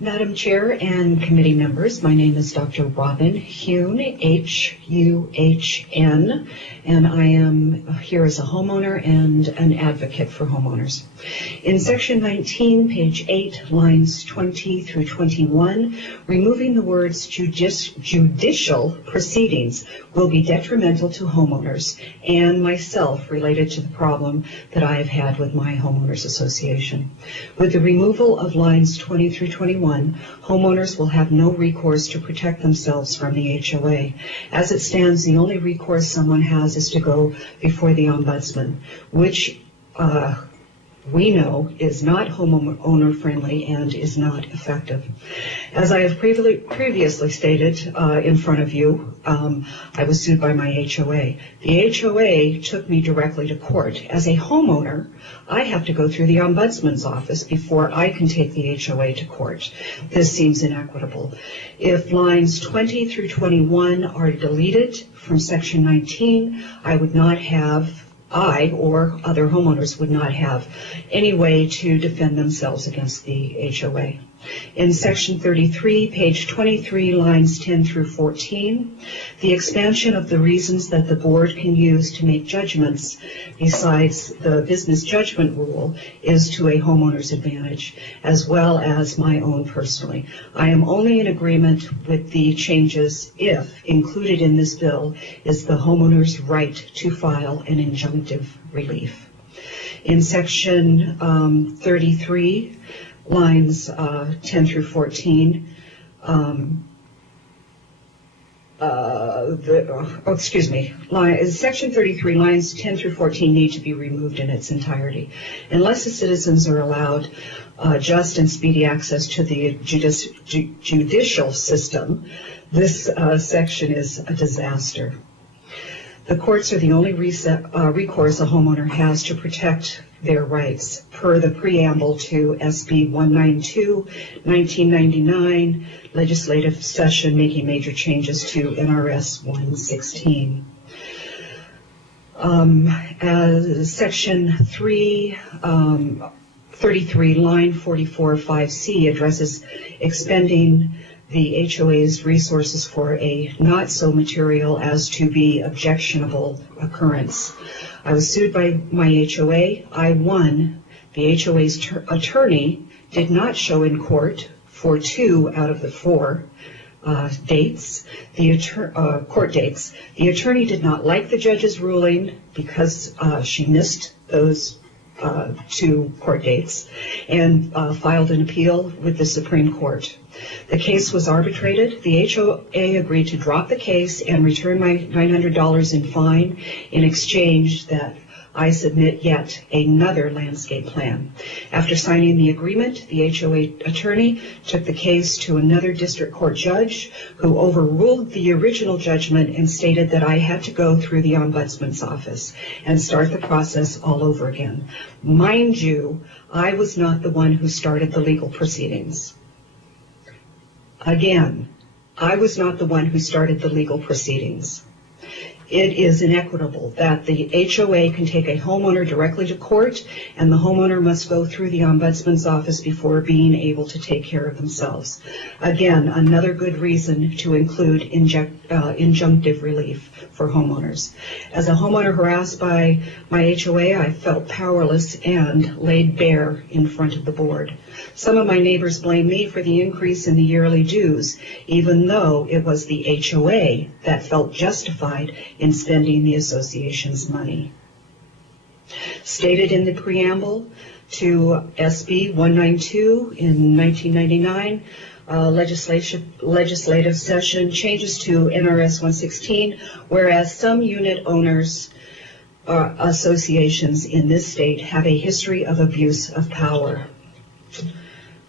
Madam Chair and committee members, my name is Dr. Robin Huhn, H-U-H-N, and I am here as a homeowner and an advocate for homeowners. In Section 19, page 8, lines 20 through 21, removing the words judicial proceedings will be detrimental to homeowners and myself related to the problem that I have had with my homeowners association. With the removal of lines 20 through 21, homeowners will have no recourse to protect themselves from the HOA. As it stands, the only recourse someone has is to go before the ombudsman, which we know is not homeowner friendly and is not effective. As I have previously stated in front of you, I was sued by my HOA. The HOA took me directly to court. As a homeowner, I have to go through the ombudsman's office before I can take the HOA to court. This seems inequitable. If lines 20 through 21 are deleted from Section 19, I or other homeowners would not have any way to defend themselves against the HOA. In Section 33, page 23, lines 10 through 14, the expansion of the reasons that the board can use to make judgments besides the business judgment rule is to a homeowner's advantage, as well as my own personally. I am only in agreement with the changes if included in this bill is the homeowner's right to file an injunctive relief. In Section 33, lines 10 through 14, Section 33, lines 10 through 14 need to be removed in its entirety. Unless the citizens are allowed just and speedy access to the judicial system, this section is a disaster. The courts are the only recourse a homeowner has to protect their rights, per the preamble to SB 192, 1999, legislative session making major changes to NRS 116. Section 33, line 44, 5C addresses expending the HOA's resources for a not so material as to be objectionable occurrence. I was sued by my HOA. I won. The HOA's attorney did not show in court for 2 out of the 4 dates, court dates. The attorney did not like the judge's ruling because she missed those 2 court dates and filed an appeal with the Supreme Court. The case was arbitrated. The HOA agreed to drop the case and return my $900 in fine in exchange that I submit yet another landscape plan. After signing the agreement, the HOA attorney took the case to another district court judge who overruled the original judgment and stated that I had to go through the ombudsman's office and start the process all over again. Mind you, I was not the one who started the legal proceedings. Again, I was not the one who started the legal proceedings. It is inequitable that the HOA can take a homeowner directly to court and the homeowner must go through the ombudsman's office before being able to take care of themselves. Again, another good reason to include injunctive relief for homeowners. As a homeowner harassed by my HOA, I felt powerless and laid bare in front of the board. Some of my neighbors blame me for the increase in the yearly dues, even though it was the HOA that felt justified in spending the association's money. Stated in the preamble to SB 192 in 1999, legislative session changes to NRS 116, whereas some unit owners associations in this state have a history of abuse of power.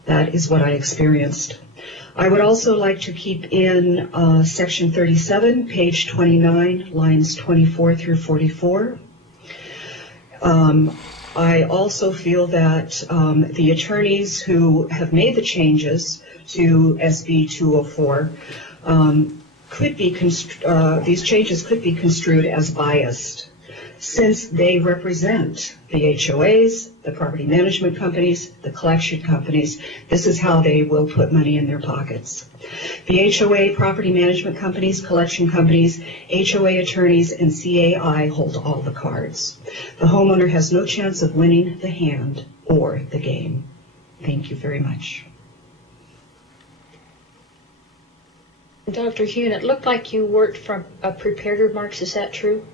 That is what I experienced. I would also like to keep in Section 37, page 29, lines 24 through 44. I also feel that the attorneys who have made the changes to SB 204 these changes could be construed as biased. since they represent the HOAs, the property management companies, the collection companies. This is how they will put money in their pockets. The HOA, property management companies, collection companies, HOA attorneys, and CAI hold all the cards. The homeowner has no chance of winning the hand or the game. Thank you very much. Dr. Hune, it looked like you worked from prepared remarks. Is that true?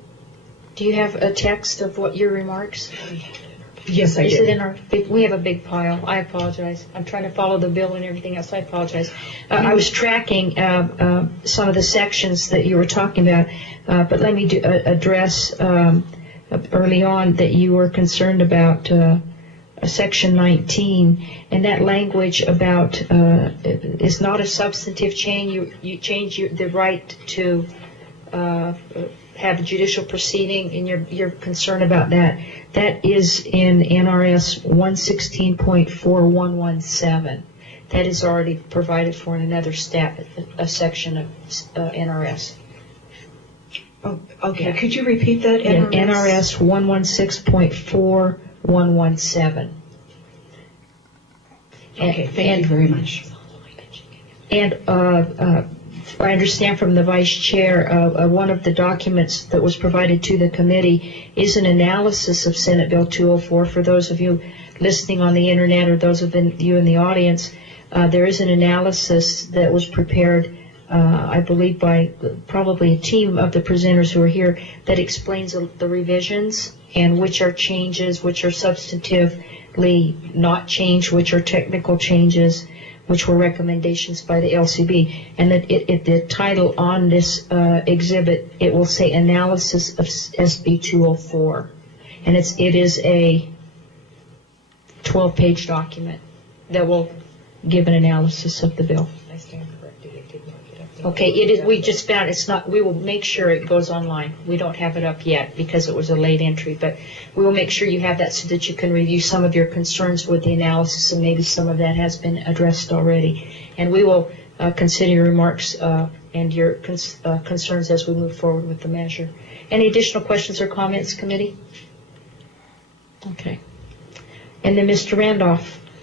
Do you have a text of what your remarks? Yes, I did. Is it in our? We have a big pile. I apologize. I'm trying to follow the bill and everything else. I apologize. I was tracking some of the sections that you were talking about, but let me address early on that you were concerned about Section 19, and that language about is not a substantive change. You change the right to have a judicial proceeding, and you're concerned about that. That is in NRS 116.4117. That is already provided for in another a section of NRS. Oh, okay. Yeah. Could you repeat that? NRS 116.4117. Okay, thank you very much. And I understand from the Vice Chair, one of the documents that was provided to the committee is an analysis of Senate Bill 204. For those of you listening on the internet or those of you in the audience, there is an analysis that was prepared, I believe, by probably a team of the presenters who are here that explains the revisions and which are changes, which are substantively not changed, which are technical changes, which were recommendations by the LCB. And that the title on this exhibit, it will say Analysis of SB 204. And it is a 12-page document that will give an analysis of the bill. I stand corrected. It did not get up. Okay, it is. We just found it's not. We will make sure it goes online. We don't have it up yet because it was a late entry, but we will make sure you have that so that you can review some of your concerns with the analysis, and maybe some of that has been addressed already. And we will consider your remarks and your concerns as we move forward with the measure. Any additional questions or comments, committee? Okay. And then Mr. Randolph.